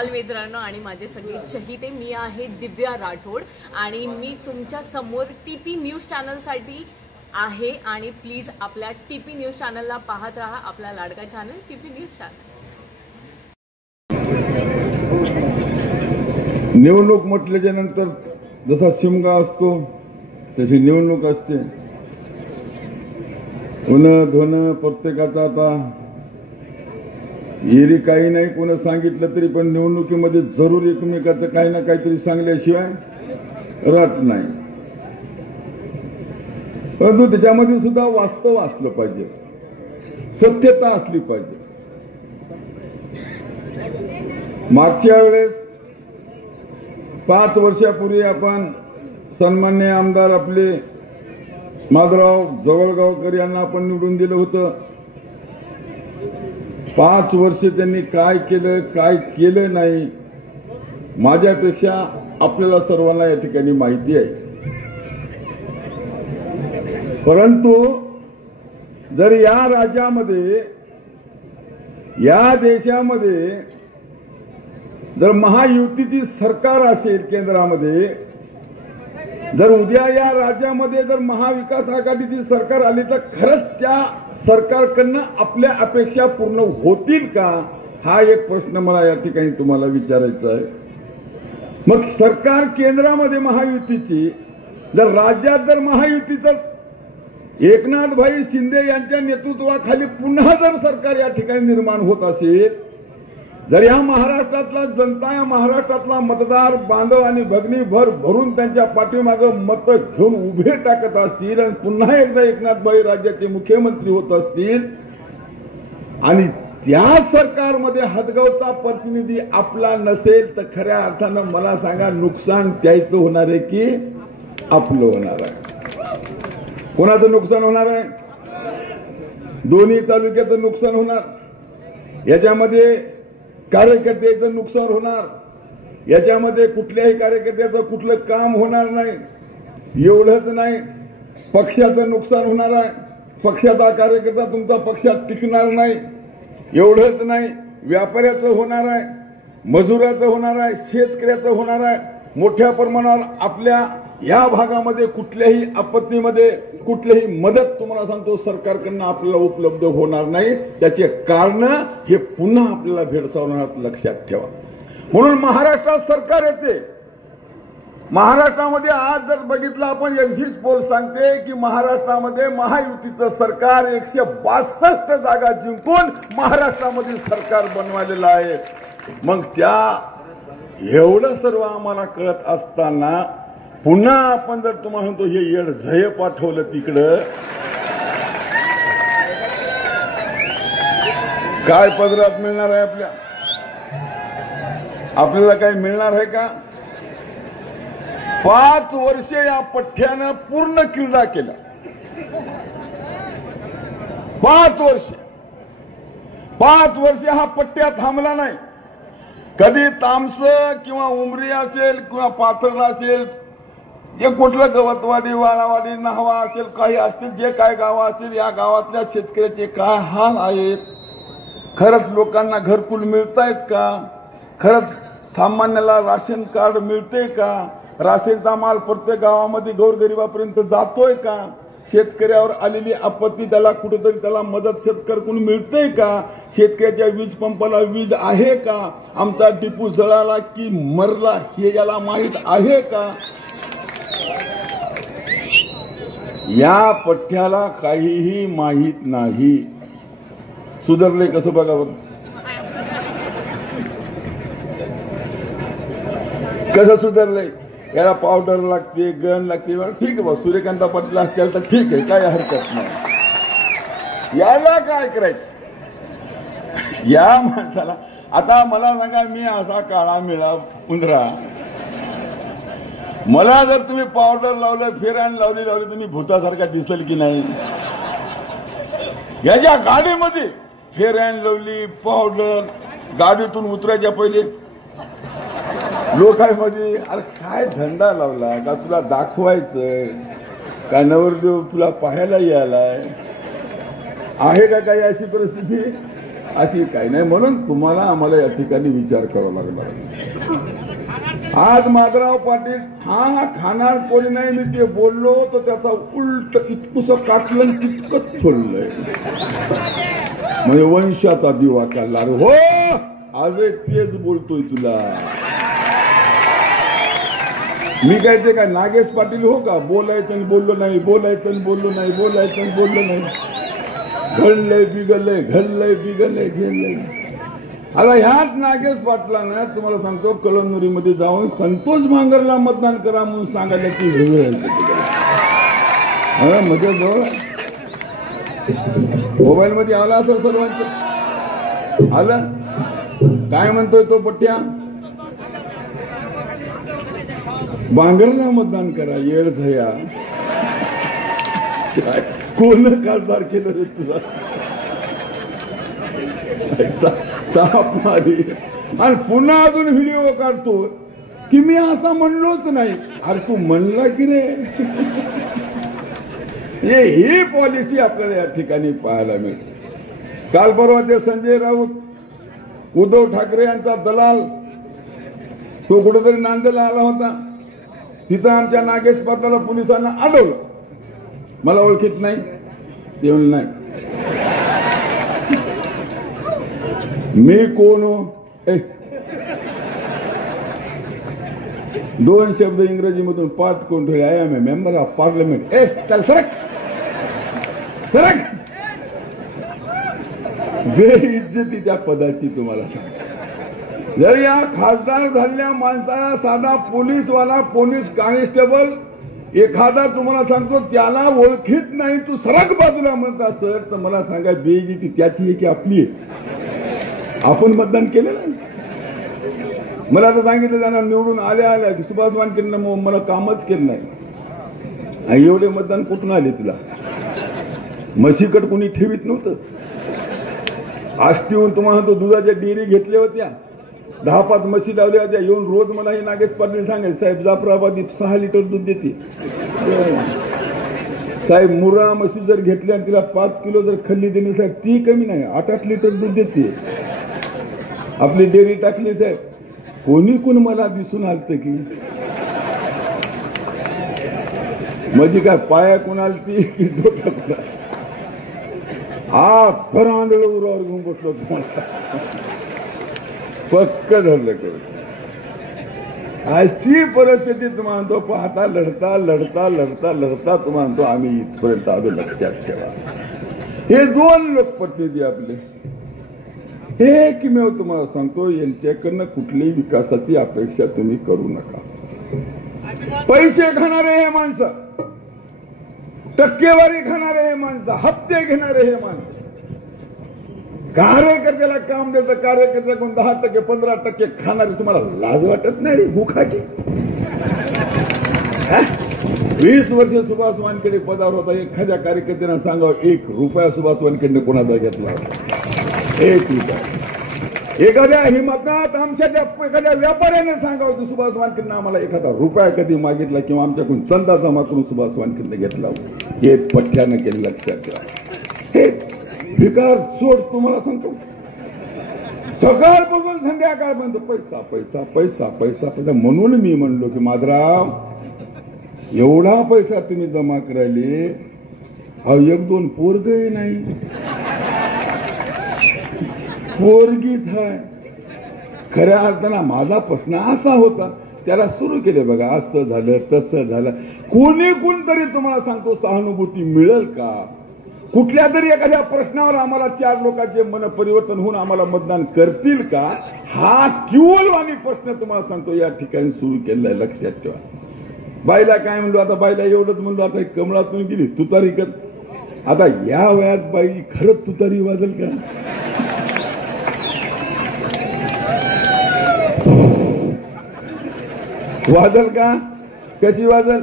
बालमित्रांनो आणि माझे सगळे चहिते, मी आहे दिव्या राठोड आणि मी तुमच्या समोर टीपी न्यूज चॅनलसाठी आहे आणि प्लीज आपल्या टीपी न्यूज चॅनलला पाहत राहा, आपला लाडका चॅनल टीपी न्यूज चॅनल। निवडणूक म्हटल्याच्या नंतर जसा शिमगा असतो तशी निवडणूक असते। धन प्रत्येकाचा आता एरी काही नाही, कोणी सांगितलं तरी पण निवडणुकीमध्ये जरूर एकमेकाचं काही ना काहीतरी सांगल्याशिवाय राहत नाही। परंतु त्याच्यामध्ये सुद्धा वास्तव असलं पाहिजे, सत्यता असली पाहिजे। मागच्या वेळेस 5 वर्षापूर्वी आपण सन्माननीय आमदार आपले माधवराव जवळगावकर यांना आपण निवडून दिलं होतं। 5 वर्ष त्यांनी काय केलं काय केलं नाही माझ्यापेक्षा आपल्याला सर्वांना या ठिकाणी माहिती आहे। परंतु जर या राज्यामध्ये या देशामध्ये जर महायुतीची सरकार असेल केंद्रामध्ये, जर उद्या या राज्यामध्ये जर महाविकास आघाडीची सरकार आली तर खरंच त्या सरकारकडनं आपल्या अपेक्षा पूर्ण होतील का, हा एक प्रश्न मला या ठिकाणी तुम्हाला विचारायचा आहे। मग सरकार केंद्रामध्ये महायुतीची, जर राज्यात जर महायुतीचं एकनाथभाई शिंदे यांच्या नेतृत्वाखाली पुन्हा जर सरकार या ठिकाणी निर्माण होत असेल, जर या महाराष्ट्रातला जनता, या महाराष्ट्रातला मतदार बांधव आणि भगिनी भरून त्यांच्या पाठीमागे मतं घेऊन उभे टाकत असतील आणि पुन्हा एकदा एकनाथभाई राज्याचे मुख्यमंत्री होत असतील आणि त्या सरकारमध्ये हदगावचा प्रतिनिधी आपला नसेल तर खऱ्या अर्थानं मला सांगा नुकसान त्याचं होणार आहे की आपलं होणार आहे? कोणाचं नुकसान होणार आहे? दोन्ही तालुक्याचं नुकसान होणार, याच्यामध्ये कार्यकर्त्याचं नुकसान होणार, याच्यामध्ये कुठल्याही कार्यकर्त्याचं कुठलं काम होणार नाही। एवढंच नाही, पक्षाचं नुकसान होणार आहे, पक्षाचा कार्यकर्ता तुमचा पक्षात टिकणार नाही। एवढंच नाही, व्यापाऱ्याचं होणार आहे, मजुराचं होणार आहे, शेतकऱ्याचं होणार आहे। मोठ्या प्रमाणावर आपल्या या भागामध्ये कुठल्याही आपत्तीमध्ये कुठलीही मदत तुम्हाला सांगतो सरकारकडून आपल्याला उपलब्ध होणार नाही। त्याचे कारण हे पुन्हा आपल्याला भेडसावणार, लक्षात ठेवा। म्हणून महाराष्ट्रात सरकार येते। महाराष्ट्रामध्ये आज जर बघितलं आपण, एक्झिट पोल सांगते की महाराष्ट्रामध्ये महायुतीचं सरकार 162 जागा जिंकून महाराष्ट्रामध्ये सरकार बनवायलेलं आहे। मग त्या एवढं सर्व आम्हाला कळत असताना पुन्हा आपण जर तुम्हाला म्हणतो हे येड झय पाठवलं तिकडं, काय पदरात मिळणार आहे? आपल्याला काय मिळणार आहे का? 5 वर्ष या पठ्ठ्यानं पूर्ण क्रीडा केला। 5 वर्ष हा पट्ट्या थांबला नाही। कधी तामस किंवा उमरी असेल किंवा पाथर्ड असेल, जे कुठलं गवतवाडी, वाळावाडी, नाहवा असेल, काही असतील, जे काय गावं असतील, या गावातल्या शेतकऱ्याचे काय हाल आहेत? खरंच लोकांना घरकुल मिळतायत का? खरंच सामान्याला राशन कार्ड मिळते का? राशनचा माल प्रत्येक गावामध्ये गोरगरिबापर्यंत जातोय का? शेतकऱ्यावर आलेली आपत्ती त्याला कुठेतरी त्याला मदत शेतकऱ्याकडून मिळते का? शेतकऱ्याच्या वीज पंपाला वीज आहे का? आमचा टिपू जळाला की मरला हे याला माहीत आहे का? या पठ्ठ्याला काहीही माहीत नाही। सुधारले कसं बघावं? कसं सुधारलंय? याला पावडर लागते, गन लागते, ठीक आहे बा, सूर्यकांता पाटील असतील तर ठीक आहे, काय हरकत नाही। याला काय करायचं या माणसाला? आता मला सांगा, मी असा काळा मिळा उंदरा, मला जर तुम्ही पावडर लावलं, फेरान लावली तुम्ही भूतासारखा दिसेल की नाही? याच्या गाडीमध्ये फेरान लावली, पावडर, गाडीतून उतरायच्या पहिले लोकांमध्ये, अरे काय धंदा लावला का? तुला दाखवायचं का? नवरदेव तुला पाहायला यायलाय आहे का काही अशी परिस्थिती? अशी काही नाही. म्हणून तुम्हाला आम्हाला या ठिकाणी विचार करावा लागणार. आज माधवराव पाटील हा खाणार कोणी नाही, मी ते बोललो तर त्याचा उलट इतकुसं काटलं तितकंच सोडलंय, म्हणजे वंशाचा दिवा काढला. हो आज तेच बोलतोय तुला मी. काय ते काय नागेश पाटील हो का? बोलायचं आणि बोललो नाही, बोलायचं आणि बोललो नाही, बोलायचं आणि बोललो नाही. घडलंय बिघडलंय, घडलंय बिघडलंय, घेणलंय. आता ह्याच नागेश पाटलानं तुम्हाला सांगतो कळमनुरीमध्ये जाऊन संतोष बांगरला मतदान करा म्हणून सांगायला की म्हणजे जो मोबाईल मध्ये आला असेल सर्वांचं आलं. काय म्हणतोय तो पट्ट्या? बांगरला मतदान करा. येळ भया कोण खासदार केलं रे तुला? साप मारी. आणि पुन्हा अजून व्हिडिओ काढतो की मी असं म्हणलोच नाही. अरे तू म्हणला की रे? ही पॉलिसी आपल्याला या ठिकाणी पाहायला मिळते. काल परवा ते संजय राऊत उद्धव ठाकरे यांचा दलाल तो कुठेतरी नांदेडला आला होता. तिथं आमच्या नागेश पाटलाला पोलिसांना अडवलं. मला ओळखीत नाही ते म्हणलं नाही. मी कोण हो? दोन शब्द इंग्रजीमधून पाठ करून ठेवले. I am a member of parliament. चल सरक सरक. बेइज्जती त्या पदाची तुम्हाला सांग. जर या खासदार झालेल्या माणसाला साधा पोलीसवाला, पोलीस कॉन्स्टेबल एखादा तुम्हाला सांगतो त्याला ओळखीत नाही, तू सरक बाजूला म्हणत असेल तर मला सांगा बेइज्जती त्याची आहे की आपली आहे? आपण मतदान केलं नाही. मला आता सांगितलं जाणार निवडून आल्या आल्या की सुभाष वानखेडेंना मला कामच केलं नाही. एवढे मतदान कुठून आले तुला? म्हशीकड कोणी ठेवीत नव्हतं. आष्टीहून तुम्हाला तो दुधाच्या डेअरी घेतल्या होत्या, 10-5 म्हशी लावल्या होत्या. येऊन रोज मला हे नागेश पाटील सांगायचे साहेब जाफराबादी 6 लिटर दूध देते. साहेब मुर्रा म्हशी जर घेतल्या आणि तिला 5 किलो जर खल्ली दिली साहेब ती कमी नाही, 8-8 लिटर दूध देते. आपली डेअरी टाकली साहेब. कोणी कोण मला दिसून आलत की म्हणजे काय पाया कोणाला ती की डोक्यात हा खरं आंधळ उरावर घेऊन बसलो तुम्हाला पक्क धरलं करू. अशी परिस्थिती तुम्हाला तो पाहता लढता लढता लढता लढता तुम्हाला आम्ही इथपर्यंत आलो. लक्षात ठेवा हे 2 लोकप्रतिनिधी आपले हे एकमेव तुम्हाला सांगतो यांच्याकडनं कुठलीही विकासाची अपेक्षा तुम्ही करू नका. पैसे खाणारे हे माणसं, टक्केवारी खाणारे हे माणसं, हप्ते घेणारे हे माणसं, कार्यकर्त्याला काम देतं कार्यकर्त्याकडून 10% 15% खाणारे तुम्हाला लाज वाटत नाही? भूखा की 20 वर्ष सुभाष वानखेडे पदावर होता. एखाद्या कार्यकर्त्यानं सांगावं 1 रुपया सुभाष वानखेडे कोणाचा घेतला? 1 रुपया. एखाद्या हिमतात आमच्या एखाद्या व्यापाऱ्याने सांगावं की सुभाष वानखेडे आम्हाला एखादा रुपया कधी मागितला किंवा आमच्याकडून चंदा जमा करून सुभाष वानखेडे घेतला. हे पठ्यानं केलं. लक्षात ठेवा. हे भिकार सोड तुम्हाला सांगतो. सकाळपासून संध्याकाळपर्यंत पैसा पैसा पैसा पैसा पैसा. म्हणून मी म्हणलो की माधवराव एवढा पैसा तुम्ही जमा करायले, अहो 1-2 पोरगही नाही, पोरगीच आहे. खऱ्या अर्थानं माझा प्रश्न असा होता, त्याला सुरू केले बघा, असं झालं तसं झालं. कोणीतरी तुम्हाला सांगतो सहानुभूती मिळेल का? कुठल्या तरी एखाद्या प्रश्नावर आम्हाला 4 लोकांचे मन परिवर्तन होऊन आम्हाला मतदान करतील का? हा क्युअलवाणी प्रश्न तुम्हाला सांगतो या ठिकाणी सुरू केलेला आहे. लक्षात ठेवा. बाईला काय म्हणलो, आता बाईला एवढंच म्हणलो, आता कमळातून गेली तुतारी कर. आता या वयात बाई खरंच तुतारी वाजेल का? वाजल का? कशी वाजल?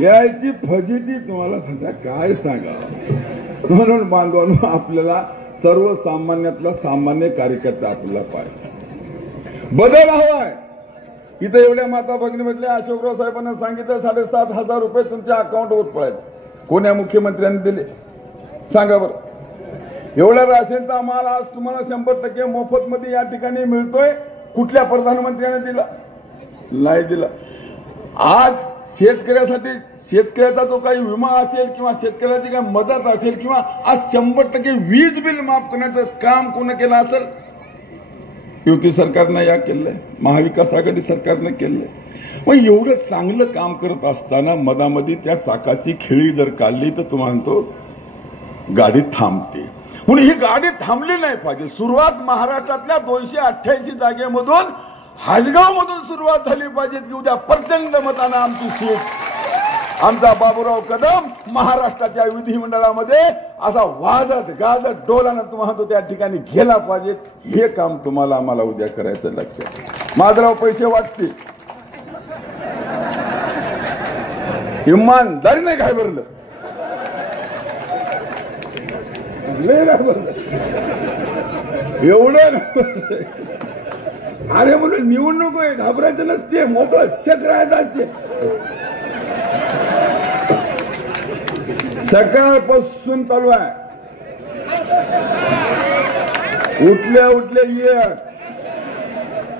याची फजिती तुम्हाला सांगा काय सांगा. म्हणून बांधवांनो आपल्याला सर्वसामान्यातला सामान्य कार्यकर्ता आपल्याला पाहिजे. बदल हवाय. इथं एवढ्या माता भगिनी म्हटले अशोकराव साहेबांना सांगितलं 7,500 रुपये तुमच्या अकाउंटवर पडायचे. कोण्या मुख्यमंत्र्यांनी दिले सांगा बरं. एवढा राशनचा माल आज तुम्हाला 100% मोफत मध्ये या ठिकाणी मिळतोय. कुठल्या प्रधानमंत्र्याने दिला? नाही दिला. आज शेतकऱ्यासाठी शेतकऱ्याचा जो काही विमा असेल किंवा शेतकऱ्याची काही मदत असेल किंवा आज 100% वीज बिल माफ करण्याचं काम कोण केलं असेल? युती सरकारनं या केलंय, महाविकास आघाडी सरकारनं केलंय. मग एवढं चांगलं काम करत असताना मधामध्ये त्या चाकाची खिळी जर काढली तर तुम्हाला म्हणतो गाडी थांबते. म्हणून ही गाडी थांबली नाही पाहिजे. सुरुवात महाराष्ट्रातल्या 288 जागेमधून हासगाव मधून सुरुवात झाली पाहिजे की उद्या प्रचंड मतानं आमची सीट आमचा बाबूराव कदम महाराष्ट्राच्या विधिमंडळामध्ये असा वाजत गाजत डोलानं तुम्हाला त्या ठिकाणी गेला पाहिजे. हे काम तुम्हाला आम्हाला उद्या करायचं. लक्षात. माझराव पैसे वाटतील इमानदारी नाही काय भरलं एवढं. अरे म्हणून निवडणूक आहे, घाबरायचं नसते, मोकळं शक राहायचं असते. सकाळपासून चालू आहे. उठल्या एक,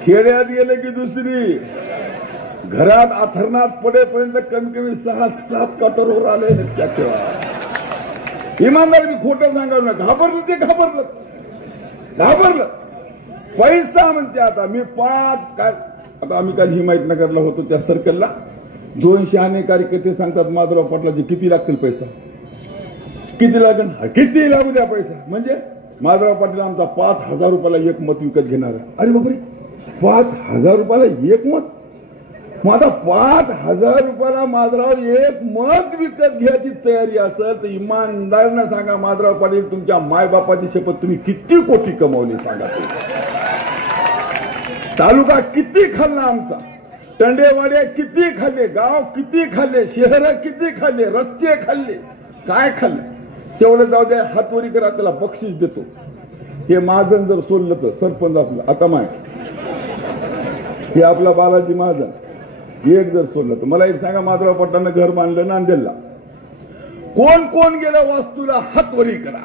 खेड्यात गेले की दुसरी, घरात अथर्नात पडेपर्यंत कमी कमी 6-7 कटोरवर आले. लक्षात ठेवा. इमानदार मी खोटं सांगावं ना. घाबरलं ते घाबरलं. पैसा म्हणते आता मी 5 काय आता आम्ही काल हिमायतनगरला होतो त्या सर्कलला 200 कार्यकर्ते सांगतात माधवराव पाटलाचे किती लागतील पैसा, किती लागेल, किती लागू द्या पैसा. म्हणजे माधवराव पाटील आमचा 5,000 रुपयाला एक मत विकत घेणार आहे. अरे बापरे 5,000 रुपयाला एक मत. मग आता 5,000 रुपयाला माधवराव एक मत विकत घ्यायची तयारी असेल तर इमानदारीनं सांगा माधवराव पाटील तुमच्या मायबापाची शपथ तुम्ही किती कोटी कमावली सांगा. तालुका किती खाल्ला आमचा, टंडेवाड्या किती खाल्ले, गाव किती खाल्ले, शहर किती खाल्ले, रस्ते खाल्ले, काय खाल्ले तेवढं जाऊ द्या. हातवरी करा त्याला बक्षीस देतो. हे महाजन जर सोडलं तर सरपंच आपलं आता माय हे आपला बालाजी महाजन एक जर सोडलं तर मला एक सांगा माधवराव पाटलांना घर बांधलं नांदेडला. कोण कोण गेलं वास्तूला हातवरी करा.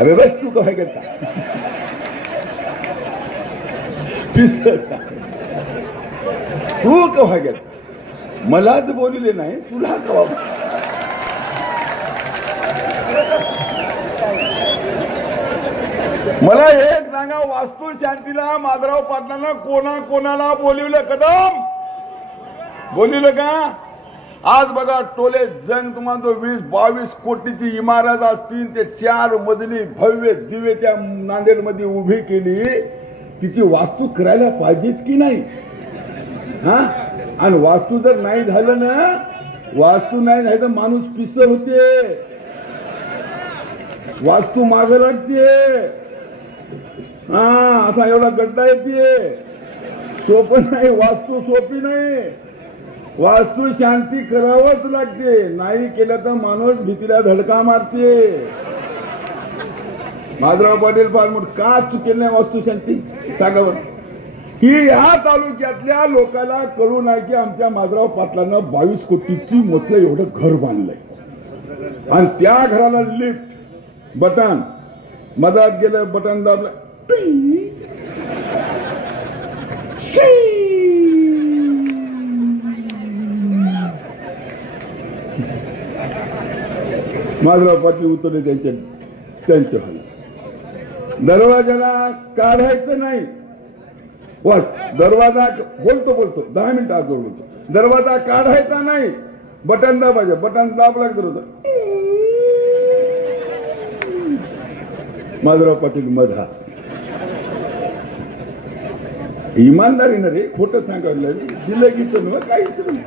अरे वस्तू काय करता तू कव्हा गेला मलाच बोलले नाही तुला कवा. मला एक सांगा वास्तू शांतीला माधवराव पाटलांना कोणाला बोलवलं? कदम बोलवलं का? आज बघा टोले जंग तुम्हाला 20-22 कोटीची इमारत असतील ते 4 मजली भव्य दिव्य त्या नांदेडमध्ये उभी केली. तिची वास्तू करायला पाहिजेत की नाही? हा. आणि वास्तू जर नाही झालं ना, वास्तू नाही झाली तर माणूस पिस होते, वास्तू मागे लागते. हा असा एवढा गड्डा येते. सोपं नाही, वास्तू सोपी नाही. वास्तू शांती करावंच लागते. नाही केलं तर माणूस भीतीला धडका मारते. माधवराव पाटील फार का चुकेल नाही वास्तू शांती सांगावर ही या तालुक्यातल्या लोकांना कळू नाही की आमच्या माधवराव पाटलांना 22 कोटीची मधलं एवढं घर बांधलंय आणि त्या घराला लिफ्ट बटन मधात गेलं बटन दाबलं माधवराव पाटील उतरले त्यांच्या दरवाजाला काढायचं नाही. दरवाजा बोलतो 10 मिनिटं आत बोलतो. दरवाजा काढायचा नाही, बटन दाबायचं. बटन दाबला तर होतं माधवराव पाटील मधा. इमानदारीनं रे खोटं सांगायला दिलं की तुम्ही काहीच नाही.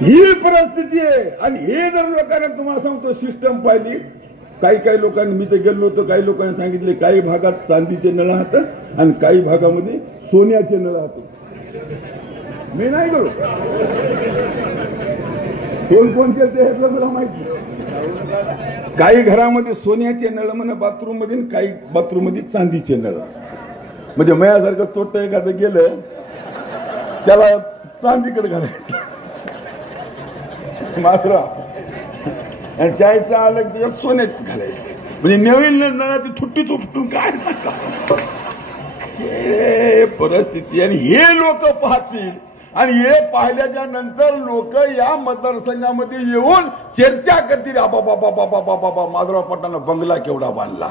ही परिस्थिती आहे. आणि हे जर लोकांना तुम्हाला सांगतो सिस्टम पाहिली. काही लोकांनी मी तर गेलो होतो, काही लोकांनी सांगितले काही भागात चांदीचे नळ हातात आणि काही भागामध्ये सोन्याचे नळ हातात. मी नाही गेलो. कोण केले हे मला माहिती. काही घरामध्ये सोन्याचे नळ म्हणा बाथरूम मध्ये, काही बाथरूम मध्ये चांदीचे नळ. म्हणजे मयासारखं चोट्ट एखादं गेलं त्याला चांदीकडे घालायचं मात्र आणि त्याचं आलं की त्याच्यात सोन्यात घालायचं म्हणजे नवीन लग्नाची थुट्टी उपटून काय सांगा परिस्थिती. आणि हे लोक पाहतील आणि हे पाहिल्याच्या नंतर लोक या मतदारसंघामध्ये येऊन चर्चा करतील. बाबा माधवराव पाटलांना बंगला केवढा बांधला,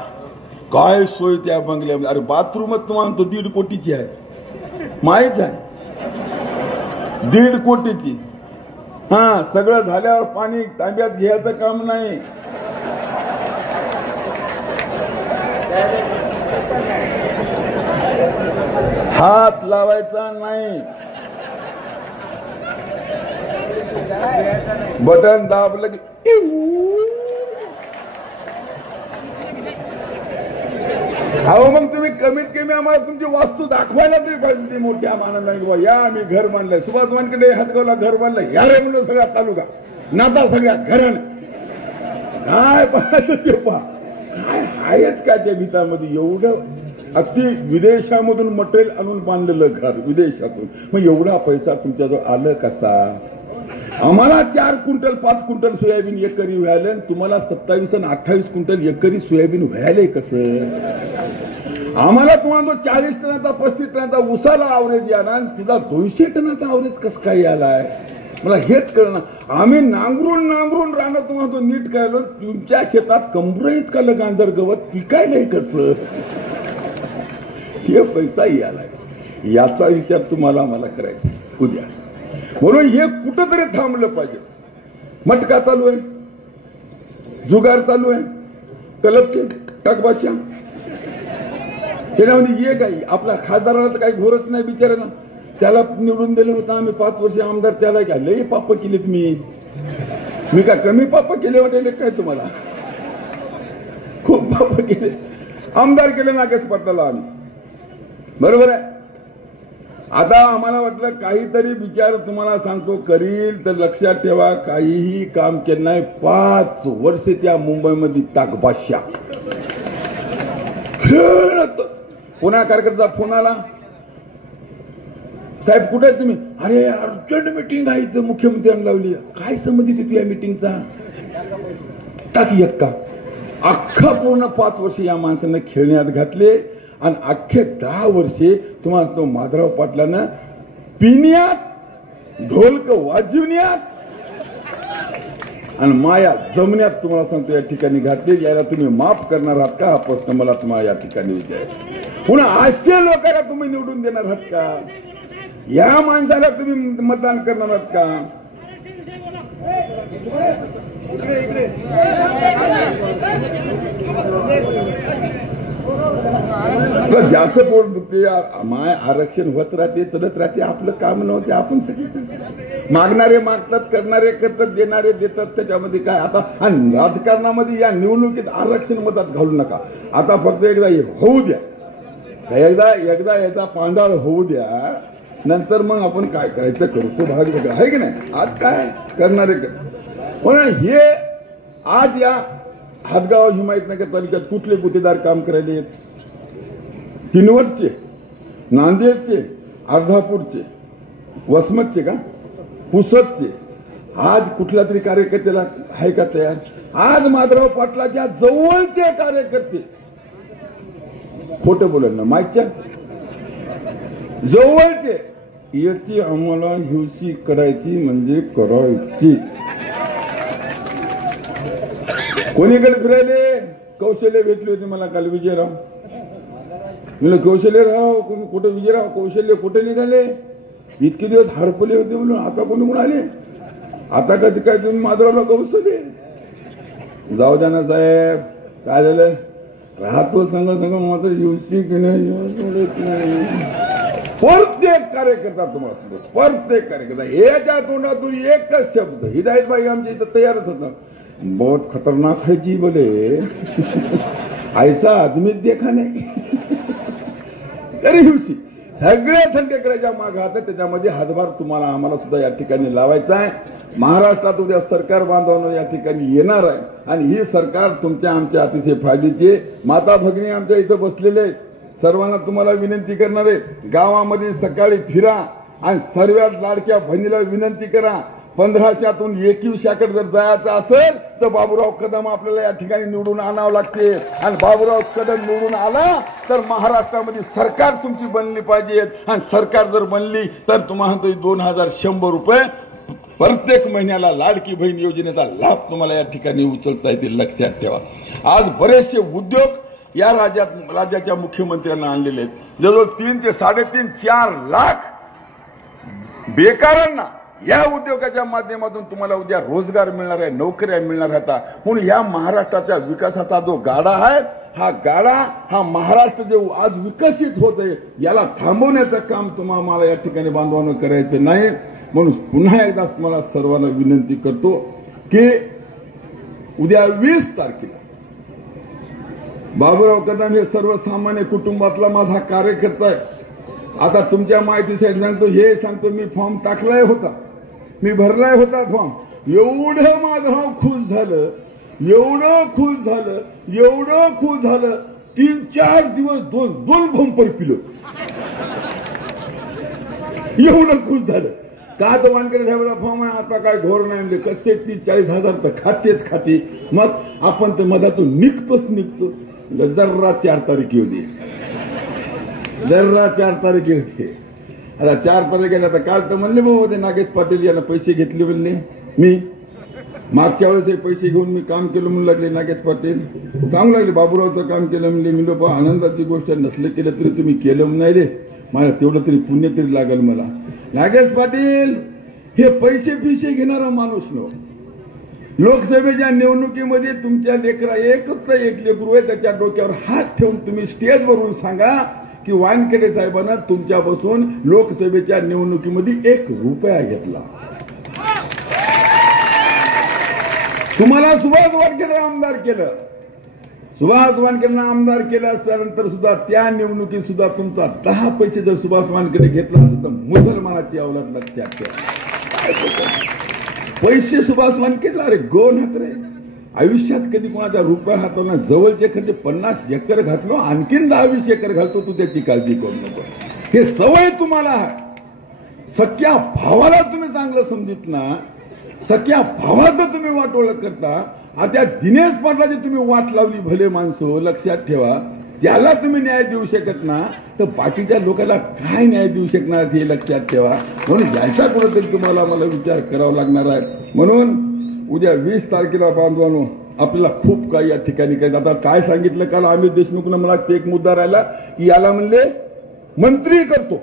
काय सोय त्या बंगल्यामध्ये. अरे बाथरूमच तुम्हाला तो 1.5 कोटीची आहे, माहीत आहे 1.5 कोटीची. हा सगळं झाल्यावर पाणी ताब्यात घ्यायचं काम नाही. हात लावायचा नाही, बटन दाबलं की अहो मग तुम्ही कमीत कमी आम्हाला तुमची वास्तू दाखवायला तरी पाहिजे ती मोठ्या आनंदाने. किंवा या आम्ही घर बांधलंय, सुभाष वानखेडे हातगावला घर बांधलंय, या रे म्हणून सगळ्या तालुका नाता सगळ्या घरानं काय पाहायचं ते पहा. काय आहेच काय त्या भीतामध्ये एवढं. अगदी विदेशामधून मटेरियल आणून बांधलेलं घर विदेशातून, मग एवढा पैसा तुमच्याजवळ आलं कसा. आम्हाला 4 क्विंटल 5 क्विंटल सोयाबीन एकरी व्हायला, तुम्हाला 27 आणि 28 क्विंटल एकरी सोयाबीन व्हायलंय कसं. आम्हाला तुम्हाला 40 टनाचा 35 टनाचा उसाला आवरेज याला आणि तुझा 200 टनाचा आवरेज कसं काय यालाय, मला हेच कळणार. आम्ही नांगरून राहणं तुम्हाला नीट करायला, तुमच्या शेतात कंबरं इतकं गांजर गवत पिकायलंय कसं. हे पैसा यालाय, याचा विचार तुम्हाला आम्हाला करायचा उद्या. म्हणून हे कुठंतरी थांबलं पाहिजे. मटका चालू आहे, जुगार चालू आहे, कलपचे टाकबादशा त्याच्यामध्ये ये काही. आपल्या खासदाराला तर काही घोरच नाही बिचारांना. त्याला निवडून दिलं होतं आम्ही 5 वर्ष आमदार, त्याला काय लई पाप केलेत. मी काय कमी पाप केले वाटेल काय तुम्हाला. खूप पाप केले, आमदार केले नागेश पाटलाला आम्ही, बरोबर आहे. आता आम्हाला वाटलं काहीतरी विचार तुम्हाला सांगतो करील, तर लक्षात ठेवा काहीही काम केलं नाही. 5 वर्ष त्या मुंबईमध्ये ताकबादशा खेळत. पुन्हा कार्यकर्त्याचा फोन आला, साहेब कुठे आहे तुम्ही. अरे अर्जंट मिटिंग आहे इथं, मुख्यमंत्र्यांनी लावली. काय संबंधित आहे या मिटिंगचा, टाकी एक्का. अख्खा पूर्ण 5 वर्ष या माणसानं खेळण्यात घातले आणि अख्खे 10 वर्षे तुम्हाला तो माधवराव पाटलानं पिण्यात ढोलक वाजवण्यात आणि माया जमण्यात तुम्हाला सांगतो या ठिकाणी घातले. याला तुम्ही माफ करणार आहात का, हा प्रश्न मला तुम्हाला या ठिकाणी विचारायचा. पुन्हा अशा लोकांना तुम्ही निवडून देणार आहात का, या माणसाला तुम्ही मतदान करणार आहात का. जास्त पोट दुखते, माय आरक्षण होत राहते, चलत राहते, आपलं काम नव्हते. आपण सगळे मागणारे मागतात, करणारे करतात, देणारे देतात. त्याच्यामध्ये काय आता. आणि राजकारणामध्ये या निवडणुकीत आरक्षण मतात घालू नका. आता फक्त एकदा होऊ द्या, एकदा याचा पांडाळ होऊ द्या, नंतर मग आपण काय करायचं करू. तो भाग वेगळा आहे की नाही. आज काय करणारे पण हे आज या हातगाव हिमायतनगर तालुक्यात कुठले गुत्तेदार काम करायला येत. किनवटचे, नांदेडचे, अर्धापूरचे, वसमतचे का पुसदचे. आज कुठल्या तरी कार्यकर्त्याला आहे का तयार. आज माधवराव पाटलाच्या जवळचे कार्यकर्ते खोटं बोलत ना, माईकच्या जवळचे, याची आम्हाला हिवशी करायची म्हणजे करायची. कोणीकडे फिरायले. कौशल्य भेटले होते मला काल विजयराव. म्हणलं कौशल्यराव कुठे, विजयराव कौशल्य कुठे निघाले. इतके दिवस हरपले होते म्हणून आता कोणी म्हणून आले. आता कसं काय तुम्ही माधवरावला कौशल्य. जाऊ द्या ना साहेब, काय झालं राहतो संघ मात्र युवती की नाही. प्रत्येक कार्यकर्ता तुम्हाला, प्रत्येक कार्यकर्ता याच्या तोंडातून एकच शब्द, हिदायतबाई आमच्या इथं तयारच होता, बहुत खतरनाक है जी बोले, ऐसा आदमी देखा नाही. तरी हिवशी सगळ्या थंडेकराच्या मागात त्याच्यामध्ये हातभार तुम्हाला आम्हाला सुद्धा या ठिकाणी लावायचा आहे. महाराष्ट्रात उद्या सरकार बांधवणं या ठिकाणी येणार आहे आणि ही सरकार तुमच्या आमच्या अतिशय फायद्याची. माता भगिनी आमच्या इथं बसलेले आहेत, सर्वांना तुम्हाला विनंती करणार आहे, गावामध्ये सकाळी फिरा आणि सर्वात लाडक्या बहिणीला विनंती करा, 1500तून 2100कडे जर जायचं असेल तर बाबूराव कदम आपल्याला या ठिकाणी निवडून आणावं लागते आणि बाबूराव कदम निवडून आला तर महाराष्ट्रामध्ये सरकार तुमची बनली पाहिजे आणि सरकार जर बनली तर तुम्हाला 2100 रुपये प्रत्येक महिन्याला लाडकी बहीण योजनेचा लाभ तुम्हाला या ठिकाणी उचलता येतील, लक्षात ठेवा। आज बरेचसे उद्योग या राज्याच्या मुख्यमंत्र्यांना आणलेले आहेत, जवळजवळ 3 ते 3.5 4 लाख बेकारांना या उद्योगाच्या माध्यमातून तुम्हाला उद्या रोजगार मिळणार आहे, नोकऱ्या मिळणार आहेत। म्हणून या महाराष्ट्राच्या विकासाचा जो गाडा आहे, हा गाडा हा महाराष्ट्र जे आज विकसित होत आहे याला थांबवण्याचं काम तुम्हाला या ठिकाणी बांधवांनो करायचं नाही। म्हणून पुन्हा एकदा तुम्हाला सर्वांना विनंती करतो की उद्या 20 तारखेला बाबूराव कदम हे सर्वसामान्य कुटुंबातला माझा कार्यकर्ता आहे। आता तुमच्या माहितीसाठी सांगतो, मी फॉर्म टाकलाय होता, मी भरलाय होता फॉर्म। एवढं माझं खुश झालं, एवढं खुश झालं 3-4 दिवस दोन बंपर पिलो, एवढं खुश झालं। का तर वानखेडे साहेबाचा फॉर्म आहे, आता काय ढोर नाही म्हणजे कसे 30-40 हजार तर खाते। मग आपण तर मधातून निघतो। जर्रा 4 तारीख होती, जर्रा 4 तारीख होती। आता 4 तारखेला आता काल तर म्हणले बाबा ते नागेश पाटील यांना पैसे घेतले म्हणले, मी मागच्या वेळेस हे पैसे घेऊन मी काम केलं म्हणून लागले नागेश पाटील, सांगू लागले बाबूरावचं काम केलं म्हणले। मी लोक आनंदाची गोष्ट नसले केलं तरी तुम्ही केलं नाही रे, मला तेवढं तरी पुण्य तरी लागेल मला। नागेश पाटील हे पैसे घेणारा माणूस नो, लोकसभेच्या निवडणुकीमध्ये तुमच्या लेकरा एक लेकरू आहे त्याच्या डोक्यावर हात ठेवून तुम्ही स्टेजवरून सांगा की वानखेडे साहेबांना तुमच्यापासून लोकसभेच्या निवडणुकीमध्ये 1 रुपया घेतला। तुम्हाला सुभाष वानखेडे आमदार केलं, सुभाष वानखेडेंना आमदार केलं असल्यानंतर सुद्धा त्या निवडणुकीत सुद्धा तुमचा 10 पैसे जर सुभाष वानखेडे घेतला असेल तर मुसलमानाची अवलाद, लक्षात ठेवा। पैसे सुभाष वानखेडेला अरे गोन हात रे, आयुष्यात कधी कोणाचा रुपया हातावला जवळचे खर्च 50 एकर घातलो, आणखीन 10-20 एकर घालतो, तू त्याची काळजी करू नको। हे सवय तुम्हाला आहे। सख्या भावाला तुम्ही चांगलं समजित ना, सख्या भावाचं तुम्ही वाटोळं करता। आता दिनेश पाटलाची तुम्ही वाट लावली भले माणसं, लक्षात ठेवा। त्याला तुम्ही न्याय देऊ शकत ना तर बाकीच्या लोकांना काय न्याय देऊ शकणार हे लक्षात ठेवा। म्हणून याचा कुठेतरी तुम्हाला मला विचार करावा लागणार आहे। म्हणून उद्या 20 तारखेला बांधवानो आपल्याला खूप काही या ठिकाणी काय, आता काय सांगितलं काल अमित देशमुखनं, मला एक मुद्दा राहिला की याला म्हणले मंत्री करतो,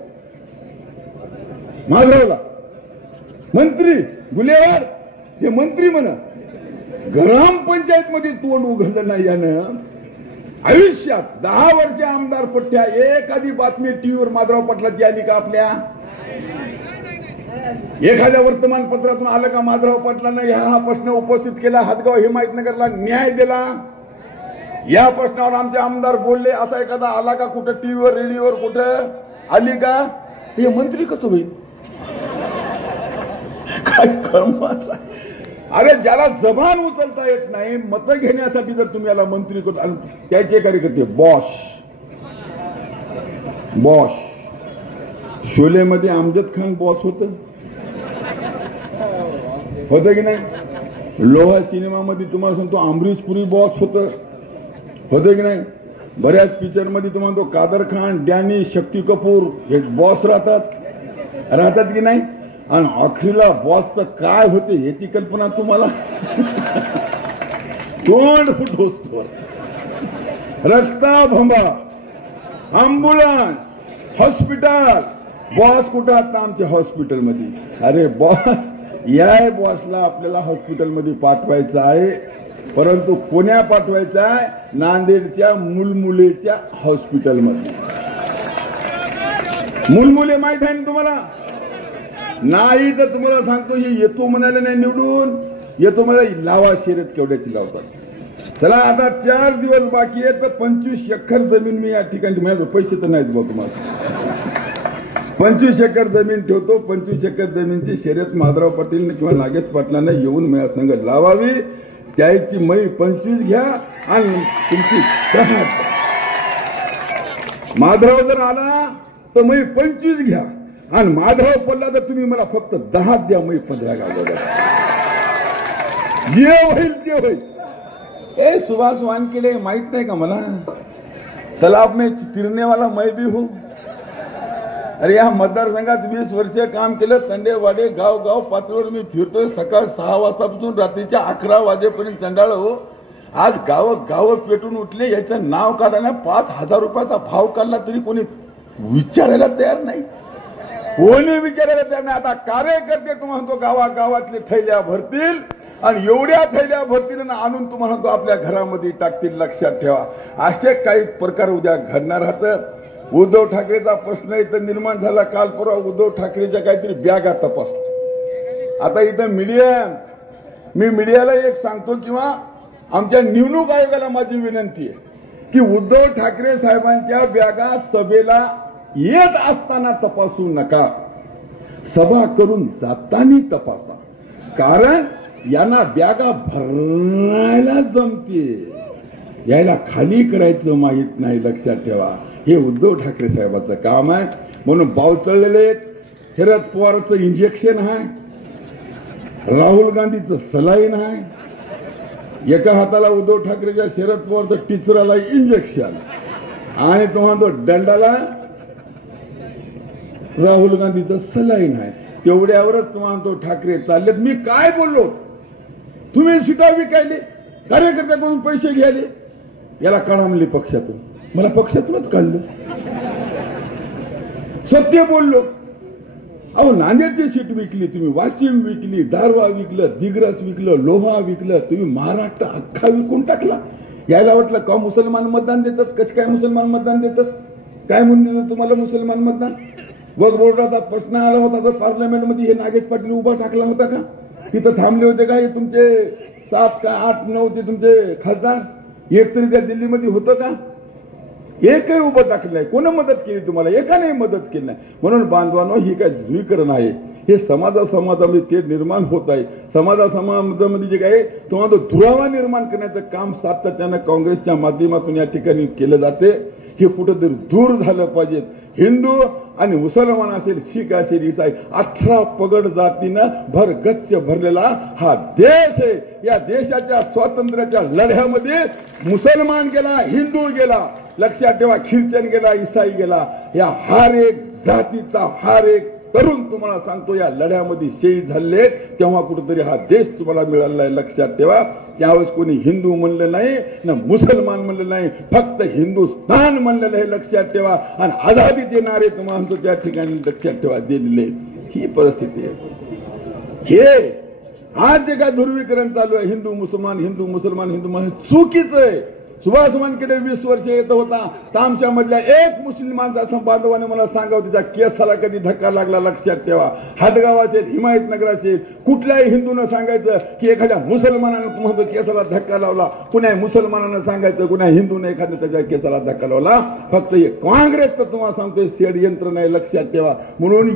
माधवला मंत्री गुलेवार हे मंत्री म्हणा, ग्रामपंचायत मध्ये तोंड उघडलं नाही यानं। आयुष्यात 10 वर्ष आमदार पट्ट्या एखादी बातमी टीव्हीवर माधवराव पाटलाची आली का आपल्या? एखाद्या वर्तमानपत्रातून आलं का माधवराव पाटलांना हा प्रश्न उपस्थित केला, हातगाव हिमायतनगरला न्याय दिला, या प्रश्नावर आमचे आमदार बोलले, असा एखादा आला का कुठं टीव्हीवर रेडिओवर कुठं आली का? हे मंत्री कसं होईल? काय कमाल! अरे ज्याला जबान उचलता येत नाही, मतं घेण्यासाठी जर तुम्ही याला मंत्री करतो, त्याचे कार्यकर्ते बॉस शोलेमध्ये अमजद खान बॉस होतं की नाही? लोहा सिनेमामध्ये तुम्हाला सांगतो अमरीश पुरी बॉस होतं की नाही? बऱ्याच पिक्चर मध्ये तुम्हाला तो कादर खान, डॅनी, शक्ती कपूर हे बॉस राहतात की नाही? आणि अखरीला बॉसचं काय होते याची कल्पना तुम्हाला? तोंड फुटोस्तोवर रस्ता भंबा, अँब्युलन्स, हॉस्पिटल, बॉस कुठं आता आमच्या हॉस्पिटलमध्ये? अरे बॉस या बॉसला आपल्याला हॉस्पिटलमध्ये पाठवायचं आहे, परंतु कोण्या पाठवायचं आहे? नांदेडच्या मुलमुलेच्या हॉस्पिटलमध्ये। मुलमुले माहित आहे ना तुम्हाला? नाही तर तुम्हाला सांगतो, हे येतो म्हणाले नाही निवडून, येतो म्हणाले लावा शर्यत केवढ्याची लावतात। चला आता 4 दिवस बाकी आहेत, तर 25 एकर जमीन मी या ठिकाणी, माझे पैसे तर नाहीत भाऊ तुम्हाला, 25 एकर जमीन ठेवतो। 25 एकर जमीनची शर्यत माधवराव पाटील किंवा नागेश पाटलांना येऊन माझ्या संघ लावावी, त्याची मै 25 घ्या आणि तुमची माधव जर आला तर मी 25 घ्या आणि माधव पडला तर तुम्ही मला फक्त 10 द्या. मी 15 घालवलं. जे होईल ते होईल. ए सुभाष वानखेडे माहित नाही का मला? तलाब में तिरने वाला मैं भी हूं. अरे या मतदारसंघात 20 वर्ष काम केलं. तंडेवाडे गाव गाव पातळीवर मी फिरतोय. सकाळ 6 वाजतापासून रात्रीच्या 11 वाजेपर्यंत तंडाळ हो. आज गावं पेटून उठले. याचं नाव काढायला 5,000 रुपयाचा भाव काढला तरी कोणी विचारायला तयार नाही. कोणी विचारायला तयार नाही. आता कार्यकर्ते तुम्हाला तो गावागावातले थैल्या भरतील आणि एवढ्या थैल्या भरतील आणि आणून तुम्हाला तो आपल्या घरामध्ये टाकतील. लक्षात ठेवा. असे काही प्रकार उद्या घडणार राहतं. उद्धव ठाकरेचा प्रश्न इथं निर्माण झाला. काल परवा उद्धव ठाकरेच्या काहीतरी बॅगा तपासल्या. आता इथं मी मीडियाला एक सांगतो किंवा आमच्या निवडणूक आयोगाला माझी विनंती आहे की उद्धव ठाकरे साहेबांच्या बॅगा सभेला येत असताना तपासू नका. सभा करून जाताना तपासा. कारण यांना बॅगा भरायला जमते. यायला खाली करायचं माहित नाही. लक्षात ठेवा. हे उद्धव ठाकरे साहेबांचं काम आहे. म्हणून बावचळलेले शरद पवारचं इंजेक्शन आहे. राहुल गांधीचं सलाईन आहे. एका हाताला उद्धव ठाकरेच्या शरद पवारचं टिचराला इंजेक्शन आणि तुम्हाला तो दंडाला राहुल गांधीचं सलाईन आहे. तेवढ्यावरच तुम्हाला तो ठाकरे चाललेत. मी काय बोललो? तुम्ही सीटा विकायले, कार्यकर्त्याकडून पैसे घ्यायले. याला काढा म्हणले पक्षातून. मला पक्षातूनच काढलं. सत्य बोललो. अहो नांदेडची सीट विकली तुम्ही, वाशिम विकली, दारवा विकलं, दिग्रस विकलं, लोहा विकलं. तुम्ही महाराष्ट्र अख्खा विकून टाकला. यायला वाटलं का मुसलमान मतदान देतात? कसं काय मुसलमान मतदान देतात? काय म्हणून तुम्हाला मुसलमान मतदान? वक्फ बोर्डाचा प्रश्न आला होता तर पार्लमेंटमध्ये हे नागेश पाटील उभा टाकला होता का? तिथं थांबले होते का? हे तुमचे 7 का 8 9 ते तुमचे खासदार एक तरी त्या दिल्लीमध्ये होतं का? एकही उभं टाकलं नाही. कोण मदत केली तुम्हाला? एकाने मदत केली नाही. म्हणून बांधवांनो ही काय ध्रुवीकरण आहे. हे समाजामध्ये ते निर्माण होत आहे. समाजामध्ये जे काय तुम्हाला दुरावा निर्माण करण्याचं काम सातत्यानं काँग्रेसच्या माध्यमातून या ठिकाणी केलं जाते. हे कुठंतरी दूर झालं पाहिजे. हिंदू आणि मुसलमान असेल, शीख असेल, ईसाई 18 पगड जातीनं भरगच्च भरलेला हा देश आहे. या देशाच्या स्वातंत्र्याच्या लढ्यामध्ये मुसलमान गेला, हिंदू गेला, लक्षात ठेवा, ख्रिश्चन गेला, ईसाई गेला. या हर एक जातीचा हर एक तरुण तुम्हाला सांगतो या लढ्यामध्ये शहीद झाले. तेव्हा कुठेतरी हा देश तुम्हाला मिळाला आहे. लक्षात ठेवा. त्यावेळेस कोणी हिंदू म्हणलं नाही ना मुसलमान म्हणलं नाही, फक्त हिंदुस्थान म्हणलेलं हे लक्षात ठेवा. आणि आझादीचे नारे तुम्हाला म्हणतो त्या ठिकाणी लक्षात ठेवा दिलेले. ही परिस्थिती आहे. हे आज जे काय ध्रुवीकरण चालू आहे हिंदू मुसलमान हिंदू मुसलमान हिंदू मुसलमान, चुकीचं आहे. सुभाष वानखेडे 20 वर्ष येत होता. तामशामधल्या एक मुस्लिमांचा असं बांधवाने मला सांगावं तिच्या केसाला कधी धक्का लागला. लक्षात ठेवा. हदगावाचे, हिमायतनगराचे कुठल्याही हिंदूनं सांगायचं की एखाद्या मुसलमानानं तुम्हाला केसाला धक्का लावला. कुण्या मुसलमानानं सांगायचं कुण्या हिंदूने एखाद्या त्याच्या केसाला धक्का लावला. फक्त हे काँग्रेसचं तुम्हाला सांगतोय षडयंत्र नाही. लक्षात ठेवा. म्हणून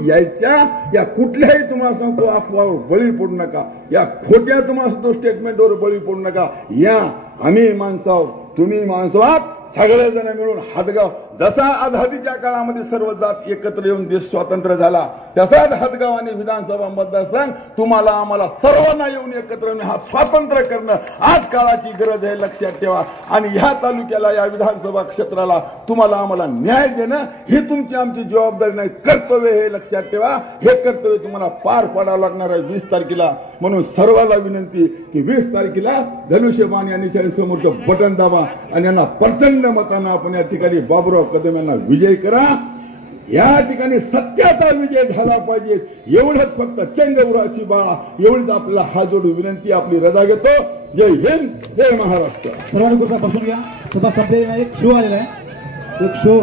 या कुठल्याही तुम्हाला सांगतो अफवावर बळी पडू नका. या खोट्या तुम्हाला सांगतो स्टेटमेंटवर बळी पडू नका. या आम्ही माणसाव, तुम्ही माणसं आहात, सगळेजण मिळून हातगाव. जसा आझादीच्या काळामध्ये सर्व जात एकत्र येऊन देश स्वतंत्र झाला तसाच हातगाव आणि विधानसभा मतदारसंघ तुम्हाला आम्हाला सर्वांना येऊन एकत्र येऊन हा स्वातंत्र्य करणं आज काळाची गरज आहे. लक्षात ठेवा. आणि ह्या तालुक्याला या विधानसभा क्षेत्राला तुम्हाला आम्हाला न्याय देणं ही तुमची आमची जबाबदारी नाही, कर्तव्य हे. लक्षात ठेवा. हे कर्तव्य तुम्हाला पार पाडावं लागणार आहे 20 तारखेला. म्हणून सर्वांना विनंती की 20 तारखेला धनुष्यबाण या निशाणी समोरचं बटन दाबा आणि यांना प्रचंड मतांना आपण या ठिकाणी बाबूराव कदम यांना विजय करा. या ठिकाणी सत्याचा विजय झाला पाहिजे. एवढंच फक्त चंगउराची बाळा एवढीच आपल्याला हात जोडून विनंती. आपली रजा घेतो. जय हिंद, जय महाराष्ट्र. सर्वांनी बसून घ्या. सभा संपलेली नाही. एक शो आलेला आहे. एक शो